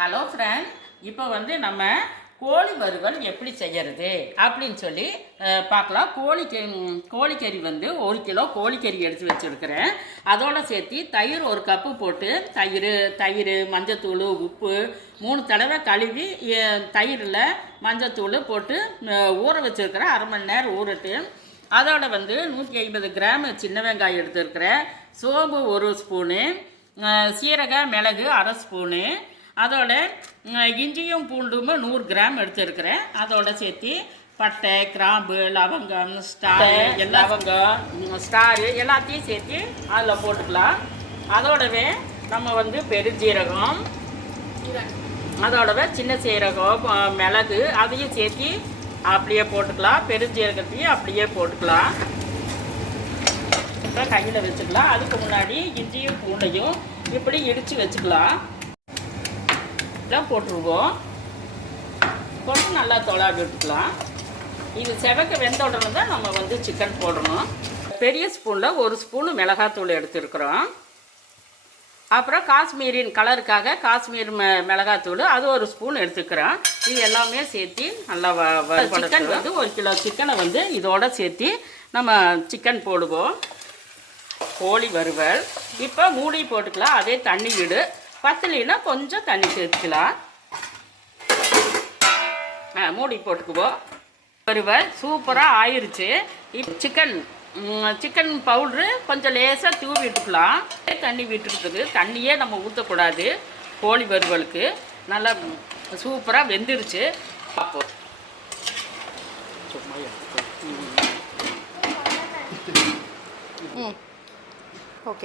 Hello friend, இப்போ வந்து நம்ம கோழி வறுவல் எப்படி செய்யறது அப்படின்னு சொல்லி பார்க்கலாம். கோழிக்கறி வந்து 1 கிலோ கோழிக்கறி எடுத்து வச்சுருக்கிறேன். அதோடு சேர்த்து தயிர் 1 கப்பு போட்டு தயிர் மஞ்சத்தூள் உப்பு 3 தடவை கழுவி தயிரில் மஞ்சத்தூள் போட்டு ஊற வச்சுருக்கிறேன். அரை மணி நேரம் ஊறட்டு. அதோட வந்து 150 கிராம் சின்ன வெங்காயம் எடுத்துருக்கிறேன். சோம்பு 1 ஸ்பூனு, சீரக மிளகு அரை ஸ்பூனு, அதோட இஞ்சியும் பூண்டும் 100 கிராம் எடுத்துருக்கிறேன். அதோட சேர்த்து பட்டை கிராம்பு லவங்கம் ஸ்டாரு எல்லாத்தையும் சேர்த்து அதில் போட்டுக்கலாம். அதோடவே நம்ம வந்து பெருஞ்சீரகம், அதோடவே சின்ன சீரகம் மிளகு அதையும் சேர்த்து அப்படியே போட்டுக்கலாம். பெருஞ்சீரகத்தையும் அப்படியே போட்டுக்கலாம். இப்போ கையில் வச்சுக்கலாம். அதுக்கு முன்னாடி இஞ்சியும் பூண்டையும் இப்படி இடித்து வச்சுக்கலாம். போட்டுருவோம். போட்டு நல்லா தொலாவி விட்டுக்கலாம். இது செவக்க வெந்த உடனே தான் நம்ம வந்து சிக்கன் போடணும். பெரிய ஸ்பூனில் 1 ஸ்பூனு மிளகாத்தூள் எடுத்துருக்குறோம். அப்புறம் காஷ்மீரின் கலருக்காக காஷ்மீர் மிளகாத்தூள் அது 1 ஸ்பூன் எடுத்துக்கிறோம். இது எல்லாமே சேர்த்து நல்லா சிக்கன் வந்து 1 கிலோ சிக்கனை வந்து இதோட சேர்த்து நம்ம சிக்கன் போடுவோம். கோழி வறுவல் இப்போ மூடி போட்டுக்கலாம். அதே தண்ணி விடு. பத்தலைன்னா கொஞ்சம் தண்ணி சேர்த்துக்கலாம். மூடி போட்டுக்குவோம். வறுவல் சூப்பராக ஆயிடுச்சு. இப்போ சிக்கன் பவுட்ரு கொஞ்சம் லேசாக தூவி விட்டுக்கலாம். தண்ணி விட்டுருக்குது. தண்ணியே நம்ம ஊற்றக்கூடாது. கோழி வறுவலுக்கு நல்லா சூப்பராக வெந்துருச்சு. பார்ப்போம். சும்மா ஓகே.